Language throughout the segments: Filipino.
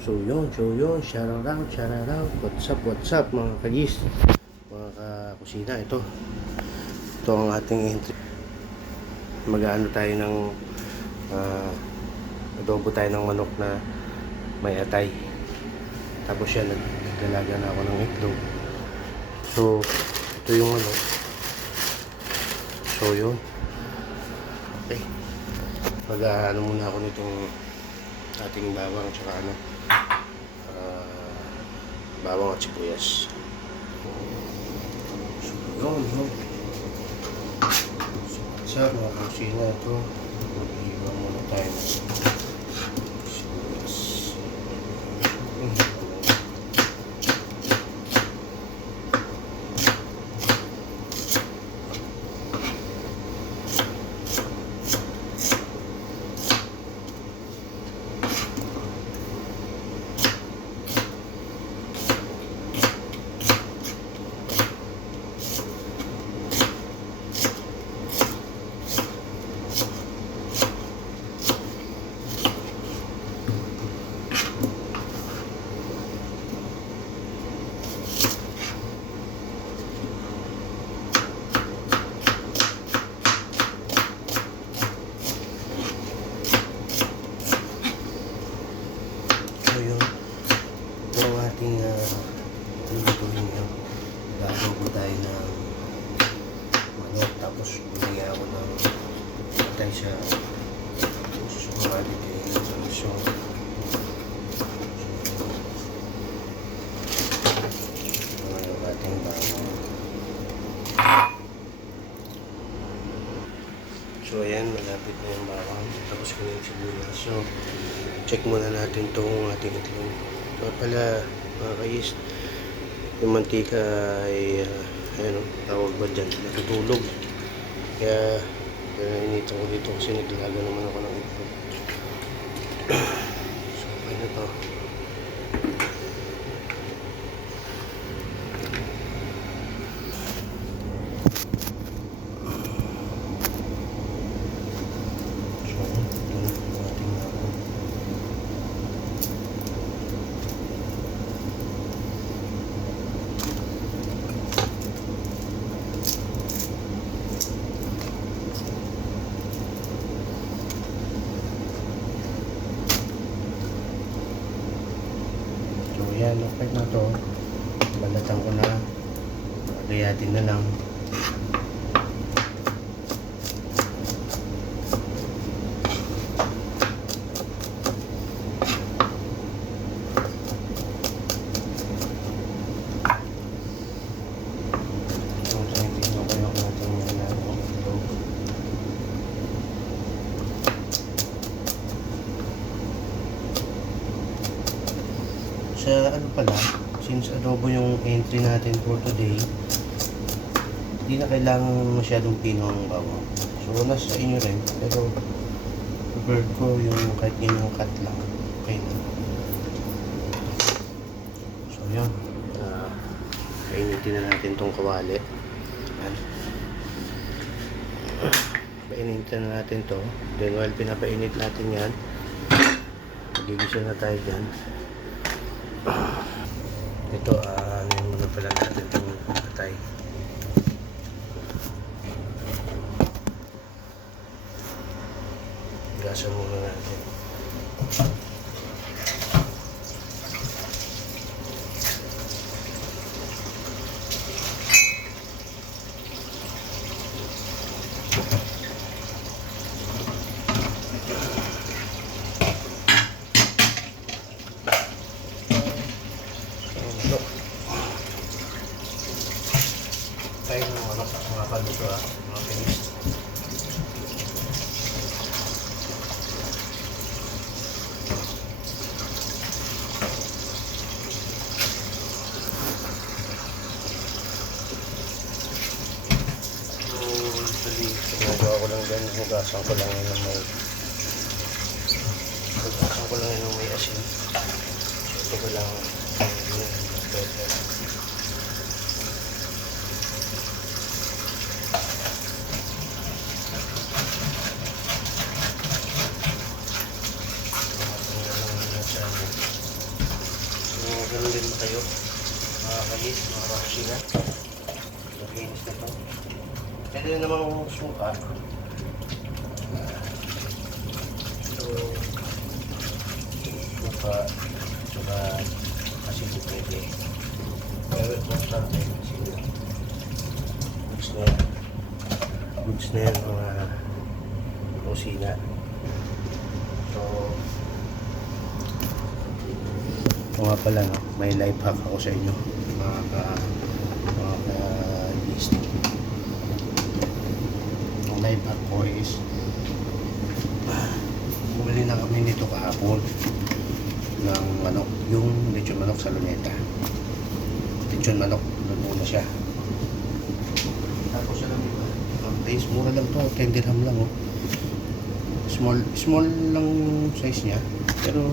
So yun, shout out, what's up mga kagis, mga kakusina, ito ang ating entry. Mag-ano tayo ng adobo tayo ng manok na may atay. Tapos yan, naglalaga na ako ng itlog. So, ito yung ano. So yun. Okay. Mag-ano muna ako nitong ating bawang tsaka bawang at sibuyas. So yun. So mga kusina, ito mag-iwan muna tayo ng sibuyas. Lutuin nyo, gagawa tayo ng manok, tapos bumili ako ng patay sa sukumali kayo ng salusyon. Yung ating bawang. So ayan, malapit na yung bawang, tapos ko na yung sibuyas. So check muna natin itong ating itlog. So pala mga kayis, yung mantika ay tawag ba dyan, natutulog. Kaya initan ko dito kasi naglaga naman ako ng itlog. So okay na to. Ayan, okay na to. Balatan ko na. Gayatin na lang. Sa ano pala, since adobo yung entry natin for today, hindi na kailangan masyadong pino ang bawang. So nasa inyo rin, pero preferred ko yung kahit yung cut lang, okay na. So yun, painitin na natin tong kawali. Painitin na natin to, then while pinapainit natin yan, magigisa na tayo dyan. Ito, ano muna pala natin itong patay. Gasa muna natin. Tayo ng manok mga kaluto mga pinis. Ginagawa ko lang dyan, hugasan ko lang yun ng may asin. Ito ko lang pepper. ganun din ba kayo? Mga kayis, mga raksina. Nakinis na ito. Pwede na namang suka. So, suka, saka asin pwede. Pero ito ang sarap na yung asin. Goods na yan. Goods na yan mga kusina. So, ito nga pala, no? May life hack ako sa inyo mga ka-yeast. Ang life hack ko is bumili na kami nito kahapon ng manok, yung lechon manok sa luneta. Lechon manok, doon muna siya. Tapos alam mo ba, ang taste, mura lang to, 10 dirham lang, oh. Small lang size niya, pero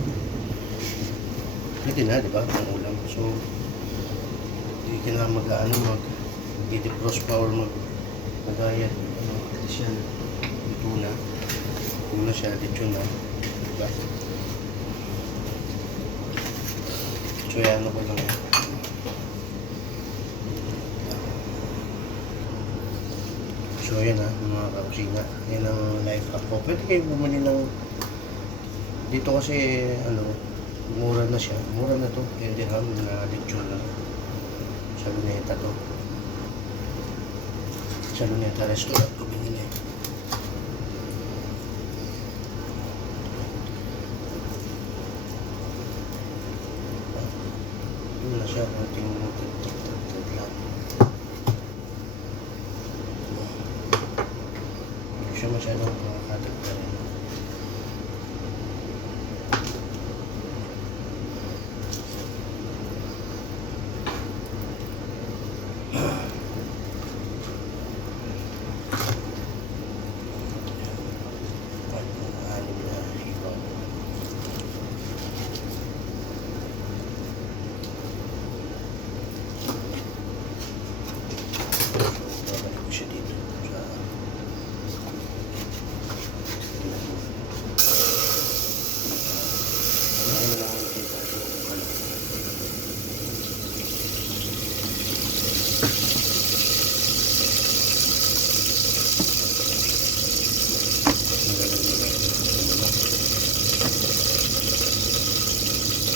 pwede na, di ba? Ang ulam. So, hindi ka na mag-defrost pa or mag-agayat. At least yan, ito na. Ito na siya, dito na. Di ba? So, yan, ano ko lang yan. So, yan ha, mga kakusina. Yan ang life hack ko. Pwede kayo bumili ng dito kasi, mura na siya. Mura na to. 10 dirham na lechon na. Sa Luneta to. Sa Luneta restaurant ko binili. Yun na siya. Ating lang. Hindi siya masyadong makakatagdarin.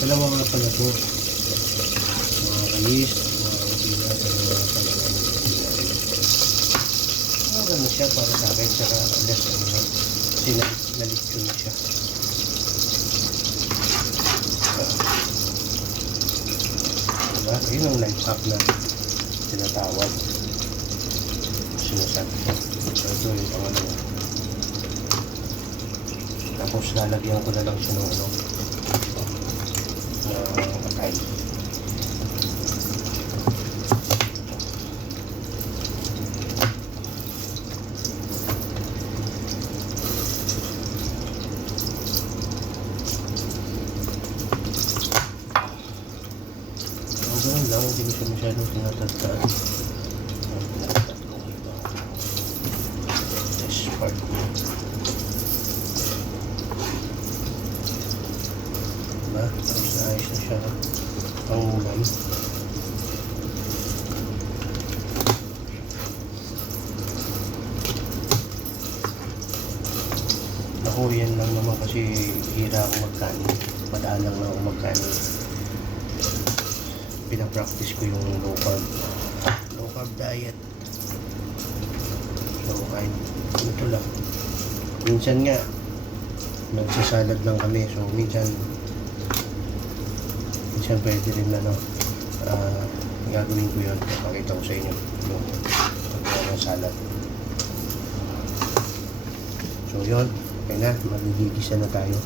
Dalawa nga pala to, mga kalis, mga kapila, dalawa talaga ng kapila. Ganda siya para sa akin, saka less kasi nalit ko na siya. Diba? Yun ang life hack na tinatawag. Sinasabi ko. So ito yung pangalawa. Tapos lalagyan ko na lang siya ng patay. Ganun lang, hindi ko siya masyadong tinatagtaan. This part ko. Diba? Ayos na siya. Ang ulam. Ako, yan lang naman kasi hira ako magkanin. Madalang lang ako magkanin. Pinapractice ko yung low carb diet. So, kain ito lang. Minsan nga nagsasalad lang kami. So, minsan pwede rin gagawin ko yun. Pakita ko sa inyo yung pagkawa ng salad. So, yun. Okay na. Magigigisa na tayo.